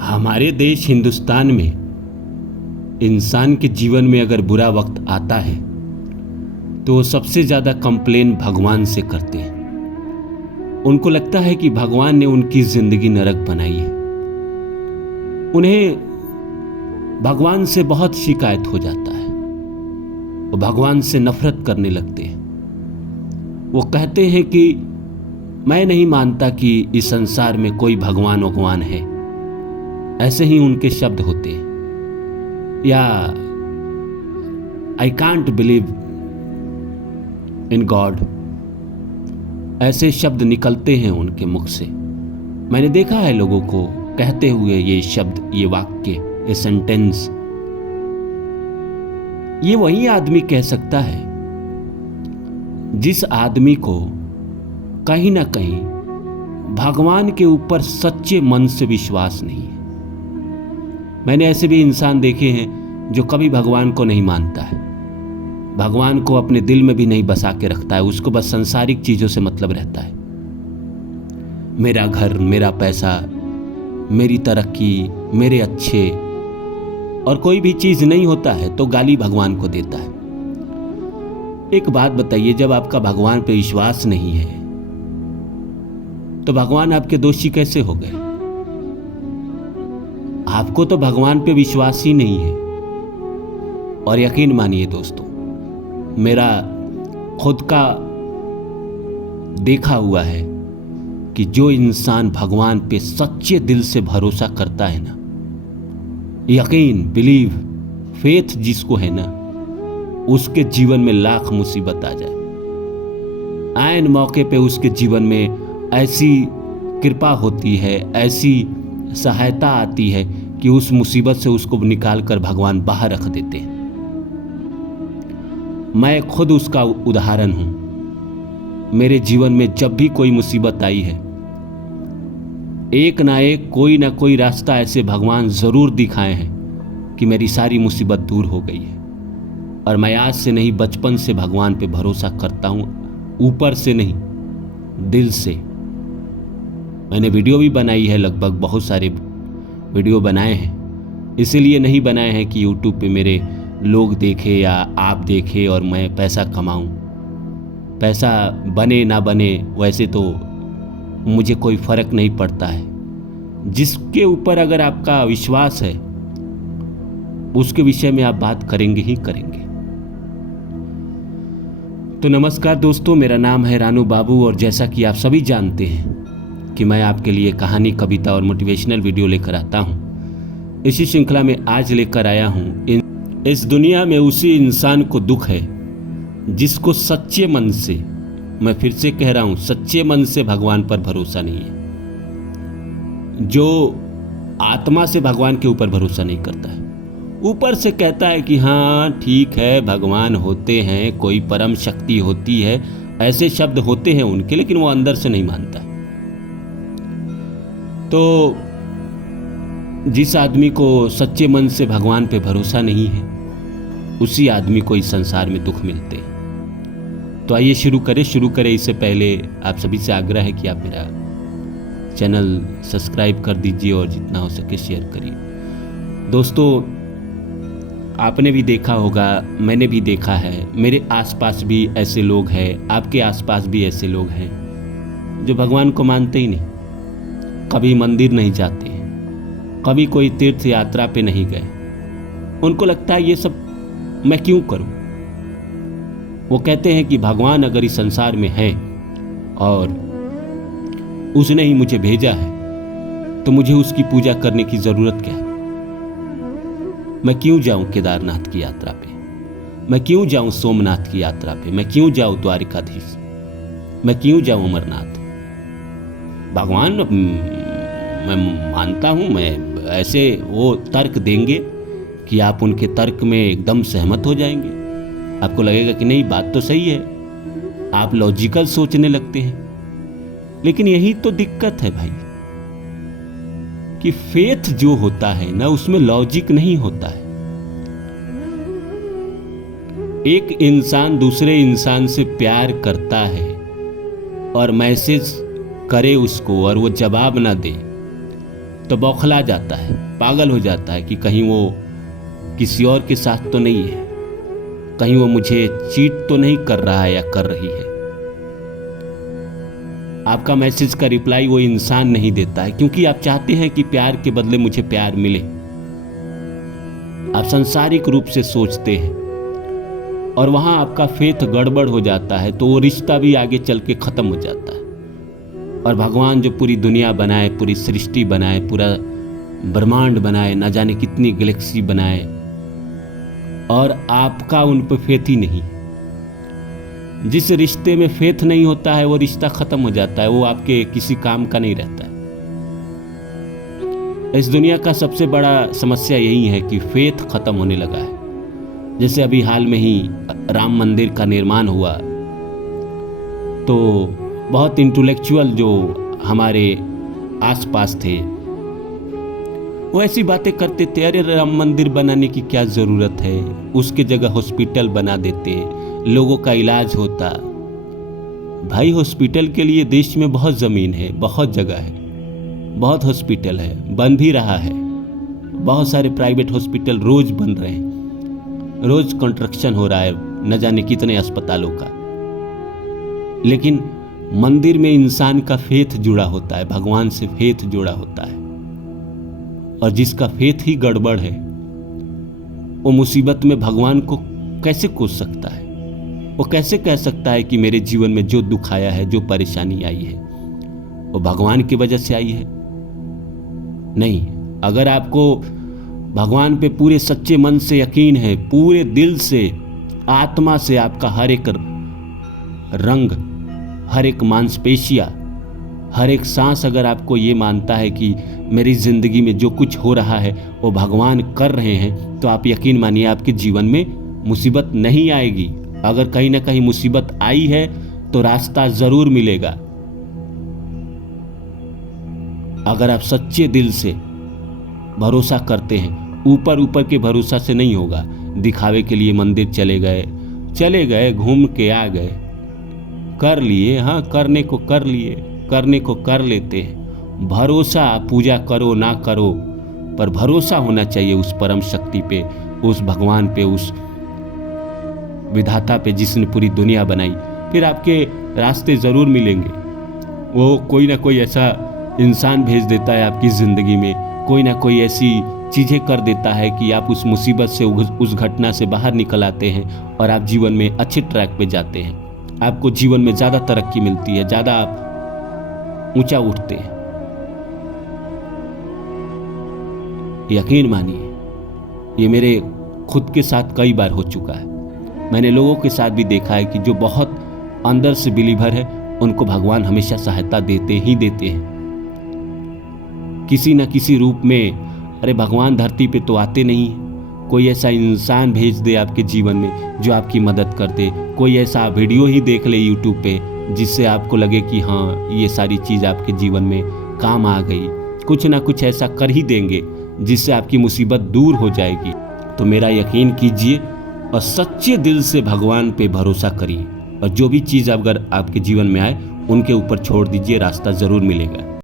हमारे देश हिंदुस्तान में इंसान के जीवन में अगर बुरा वक्त आता है तो वो सबसे ज़्यादा कंप्लेन भगवान से करते हैं। उनको लगता है कि भगवान ने उनकी ज़िंदगी नरक बनाई है। उन्हें भगवान से बहुत शिकायत हो जाता है। वो भगवान से नफरत करने लगते हैं। वो कहते हैं कि मैं नहीं मानता कि इस संसार में कोई भगवान है। ऐसे ही उनके शब्द होते हैं। या I can't believe in God, ऐसे शब्द निकलते हैं उनके मुख से। मैंने देखा है लोगों को कहते हुए ये शब्द, ये वाक्य, ये सेंटेंस। ये वही आदमी कह सकता है जिस आदमी को कहीं ना कहीं भगवान के ऊपर सच्चे मन से विश्वास नहीं है। मैंने ऐसे भी इंसान देखे हैं जो कभी भगवान को नहीं मानता है, भगवान को अपने दिल में भी नहीं बसा के रखता है। उसको बस सांसारिक चीजों से मतलब रहता है। मेरा घर, मेरा पैसा, मेरी तरक्की, मेरे अच्छे, और कोई भी चीज नहीं होता है तो गाली भगवान को देता है। एक बात बताइए, जब आपका भगवान पे विश्वास नहीं है तो भगवान आपके दोषी कैसे हो गए? आपको तो भगवान पे विश्वास ही नहीं है। और यकीन मानिए दोस्तों, मेरा खुद का देखा हुआ है कि जो इंसान भगवान पे सच्चे दिल से भरोसा करता है ना, यकीन, बिलीव, फेथ जिसको है ना, उसके जीवन में लाख मुसीबत आ जाए, आयन मौके पे उसके जीवन में ऐसी कृपा होती है, ऐसी सहायता आती है कि उस मुसीबत से उसको निकाल कर भगवान बाहर रख देते हैं। मैं खुद उसका उदाहरण हूं। मेरे जीवन में जब भी कोई मुसीबत आई है, एक ना एक, कोई ना कोई रास्ता ऐसे भगवान जरूर दिखाए हैं कि मेरी सारी मुसीबत दूर हो गई है। और मैं आज से नहीं, बचपन से भगवान पे भरोसा करता हूं, ऊपर से नहीं, दिल से। मैंने वीडियो भी बनाई है, लगभग बहुत सारे वीडियो बनाए हैं। इसीलिए नहीं बनाए हैं कि यूट्यूब पे मेरे लोग देखे या आप देखे और मैं पैसा कमाऊं। पैसा बने ना बने वैसे तो मुझे कोई फर्क नहीं पड़ता है। जिसके ऊपर अगर आपका विश्वास है उसके विषय में आप बात करेंगे ही करेंगे। तो नमस्कार दोस्तों, मेरा नाम है रानू बाबू और जैसा कि आप सभी जानते हैं कि मैं आपके लिए कहानी, कविता और मोटिवेशनल वीडियो लेकर आता हूं। इसी श्रृंखला में आज लेकर आया हूं, इस दुनिया में उसी इंसान को दुख है जिसको सच्चे मन से, मैं फिर से कह रहा हूं, सच्चे मन से भगवान पर भरोसा नहीं है। जो आत्मा से भगवान के ऊपर भरोसा नहीं करता है, ऊपर से कहता है कि हाँ ठीक है, भगवान होते हैं, कोई परम शक्ति होती है, ऐसे शब्द होते हैं उनके, लेकिन वो अंदर से नहीं मानता है। तो जिस आदमी को सच्चे मन से भगवान पे भरोसा नहीं है, उसी आदमी को इस संसार में दुख मिलते हैं। तो आइए शुरू करें। इससे पहले आप सभी से आग्रह है कि आप मेरा चैनल सब्सक्राइब कर दीजिए और जितना हो सके शेयर करिए। दोस्तों, आपने भी देखा होगा, मैंने भी देखा है, मेरे आसपास भी ऐसे लोग हैं, आपके आसपास भी ऐसे लोग हैं जो भगवान को मानते ही नहीं, कभी मंदिर नहीं जाते, कभी कोई तीर्थ यात्रा पे नहीं गए। उनको लगता है ये सब मैं क्यों करूं। वो कहते हैं कि भगवान अगर इस संसार में है और उसने ही मुझे भेजा है तो मुझे उसकी पूजा करने की जरूरत क्या है। मैं क्यों जाऊं केदारनाथ की यात्रा पे, मैं क्यों जाऊं सोमनाथ की यात्रा पे, मैं क्यों जाऊं द्वारिकाधीश, मैं क्यों जाऊं अमरनाथ। भगवान मैं मानता हूं, मैं ऐसे वो तर्क देंगे कि आप उनके तर्क में एकदम सहमत हो जाएंगे। आपको लगेगा कि नहीं, बात तो सही है, आप लॉजिकल सोचने लगते हैं। लेकिन यही तो दिक्कत है भाई, कि फेथ जो होता है ना, उसमें लॉजिक नहीं होता है। एक इंसान दूसरे इंसान से प्यार करता है और मैसेज करे उसको और वो जवाब ना दे, तो बौखला जाता है, पागल हो जाता है कि कहीं वो किसी और के साथ तो नहीं है, कहीं वो मुझे चीट तो नहीं कर रहा है या कर रही है। आपका मैसेज का रिप्लाई वो इंसान नहीं देता है, क्योंकि आप चाहते हैं कि प्यार के बदले मुझे प्यार मिले। आप सांसारिक रूप से सोचते हैं और वहां आपका फेथ गड़बड़ हो जाता है, तो वो रिश्ता भी आगे चल के खत्म हो जाता है। और भगवान जो पूरी दुनिया बनाए, पूरी सृष्टि बनाए, पूरा ब्रह्मांड बनाए, ना जाने कितनी गैलेक्सी बनाए, और आपका उन पर फेथ ही नहीं। जिस रिश्ते में फेथ नहीं होता है वो रिश्ता खत्म हो जाता है, वो आपके किसी काम का नहीं रहता है। इस दुनिया का सबसे बड़ा समस्या यही है कि फेथ खत्म होने लगा है। जैसे अभी हाल में ही राम मंदिर का निर्माण हुआ, तो बहुत इंटेलेक्चुअल जो हमारे आसपास थे वो ऐसी बातें करते थे, अरे राम मंदिर बनाने की क्या ज़रूरत है, उसके जगह हॉस्पिटल बना देते, लोगों का इलाज होता। भाई हॉस्पिटल के लिए देश में बहुत ज़मीन है, बहुत जगह है, बहुत हॉस्पिटल है, बन भी रहा है। बहुत सारे प्राइवेट हॉस्पिटल रोज बन रहे हैं, रोज कंस्ट्रक्शन हो रहा है, न जाने कितने अस्पतालों का। लेकिन मंदिर में इंसान का फेथ जुड़ा होता है, भगवान से फेथ जुड़ा होता है, और जिसका फेथ ही गड़बड़ है वो मुसीबत में भगवान को कैसे कोस सकता है? वो कैसे कह सकता है कि मेरे जीवन में जो दुख आया है, जो परेशानी आई है, वो भगवान की वजह से आई है? नहीं। अगर आपको भगवान पे पूरे सच्चे मन से यकीन है, पूरे दिल से, आत्मा से, आपका हर एक रंग, हर एक मांसपेशियां, हर एक सांस अगर आपको ये मानता है कि मेरी जिंदगी में जो कुछ हो रहा है वो भगवान कर रहे हैं, तो आप यकीन मानिए आपके जीवन में मुसीबत नहीं आएगी। अगर कहीं ना कहीं मुसीबत आई है तो रास्ता जरूर मिलेगा। अगर आप सच्चे दिल से भरोसा करते हैं, ऊपर ऊपर के भरोसा से नहीं होगा, दिखावे के लिए मंदिर चले गए, घूम के आ गए, कर लिए, हाँ करने को कर लिए, करने को कर लेते हैं। भरोसा, पूजा करो ना करो, पर भरोसा होना चाहिए उस परम शक्ति पे, उस भगवान पे, उस विधाता पे जिसने पूरी दुनिया बनाई। फिर आपके रास्ते जरूर मिलेंगे। वो कोई ना कोई ऐसा इंसान भेज देता है आपकी ज़िंदगी में, कोई ना कोई ऐसी चीज़ें कर देता है कि आप उस मुसीबत से, उस घटना से बाहर निकल आते हैं और आप जीवन में अच्छे ट्रैक पे जाते हैं। आपको जीवन में ज़्यादा तरक्की मिलती है, ज़्यादा आप ऊंचा उठते हैं। यकीन मानिए, ये मेरे खुद के साथ कई बार हो चुका है। मैंने लोगों के साथ भी देखा है कि जो बहुत अंदर से बिलीवर है, उनको भगवान हमेशा सहायता देते ही देते हैं, किसी न किसी रूप में। अरे भगवान धरती पे तो आते नहीं, कोई ऐसा इंसान भेज दे आपके जीवन में जो आपकी मदद कर दे। कोई ऐसा वीडियो ही देख ले यूट्यूब पे जिससे आपको लगे कि हाँ ये सारी चीज़ आपके जीवन में काम आ गई। कुछ ना कुछ ऐसा कर ही देंगे जिससे आपकी मुसीबत दूर हो जाएगी। तो मेरा यकीन कीजिए और सच्चे दिल से भगवान पे भरोसा करिए, और जो भी चीज़ अगर आपके जीवन में आए उनके ऊपर छोड़ दीजिए, रास्ता ज़रूर मिलेगा।